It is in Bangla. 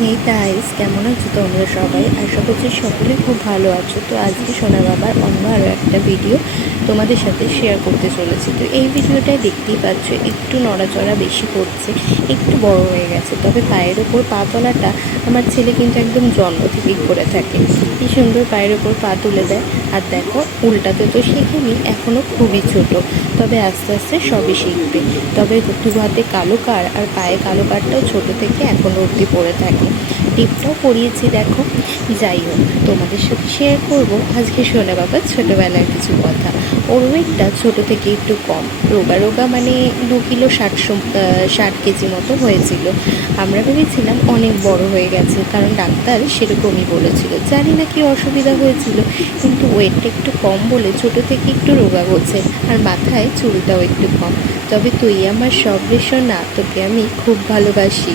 হেই গাইস, কেমন আছো তোমরা সবাই? আশা করছি সকলে খুব ভালো আছো। তো আজকে সোনা বাবার অন্য আরও একটা ভিডিও তোমাদের সাথে শেয়ার করতে চলেছি। তো এই ভিডিওটায় দেখতেই পাচ্ছ একটু নড়াচড়া বেশি করছে, একটু বড় হয়ে গেছে। তবে পায়ের ওপর পা তোলাটা আমার ছেলে কিন্তু একদম জন্ম থেকেই করে থাকে। কি সুন্দর পায়ের ওপর পা তুলে দেয়। আর দেখো, উল্টাতে তো শেখেনি, এখনও খুবই ছোট, তবে আস্তে আস্তে সবই শিখবে। তবে দু হাতে কালো কার আর পায়ে কালো কারটাও ছোটো থেকে এখনও অবধি পড়ে থাকে। টিপটাও পরিয়েছি দেখো। যাই হোক, তোমাদের সাথে শেয়ার করব আজকে সোনা বাবার ছোটোবেলার কিছু কথা। ওর ওয়েটটা ছোটো থেকে একটু কম, রোগা রোগা, মানে 2 কিলো 60 কেজি মতো হয়েছিল। আমরা ভেবেছিলাম অনেক বড় হয়ে গেছে, কারণ ডাক্তার সেরকমই বলেছিল। জানি না কি অসুবিধা হয়েছিল, কিন্তু ওয়েটটা একটু কম বলে ছোটো থেকে একটু রোগা গোছে, আর মাথায় চুলটাও একটু কম। তবে তুই আমার সব রে সোনা, তোকে আমি খুব ভালোবাসি।